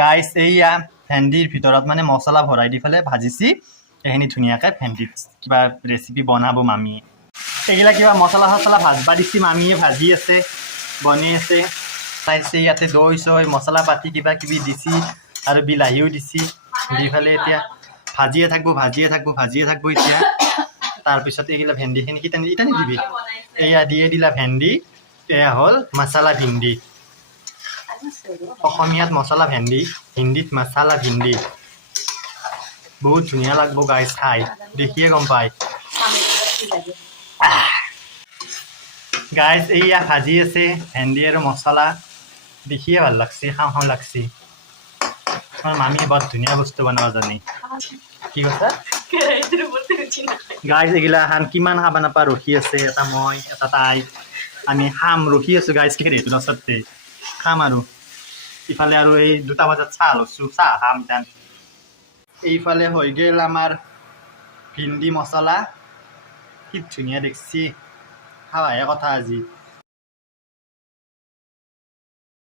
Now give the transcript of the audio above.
গাইছ এইয়া ভেন্দিৰ ভিতৰত মানে মছলা ভৰাই দি পেলাই ভাজিছি এইখিনি ধুনীয়াকৈ ভেন্দিত কিবা ৰেচিপি বনাব মামীয়ে এইগিলা কিবা মছলা চছলা ভাজবা দিছি মামীয়ে ভাজি আছে বনাই আছে চাইছে ইয়াতে দৈ চৈ মছলা পাতি কিবা কিবি দিছি আৰু বিলাহীও দিছি দি পেলাই এতিয়া ভাজিয়ে থাকব এতিয়া তাৰপিছত এইগিলা ভেন্দিখিনি ইটা নিদিবি এয়া দিয়ে দিলা ভেন্দি এয়া হ'ল মছলা ভিন্দি অসমীয়াত মছলা ভেন্দি হিন্দীত মছলা ভিন্দি বহুত ধুনীয়া লাগব গাইছ খাই দেখিয়ে গম পায় গাইছ এইয়া ভাজি আছে ভেন্দি আৰু মছলা দেখিয়ে ভাল লাগছে খাওঁ লাগছে আমাৰ মামী বৰ ধুনীয়া বস্তু বনাব জানে কি কথা গাইজ এগিলা খান কিমান খাব নাপা ৰখি আছে এটা মই এটা তাই আমি খাম ৰখি আছো গাইজ কেৰেটোৰ ওচৰতে খাম আৰু ইফালে আৰু এই 2টা বজাত চাহ লৈছো চাহ খাম তান এইফালে হৈ গেল আমাৰ ভিন্দি মছলা কি ধুনীয়া দেখছি খাৱাহে কথা আজি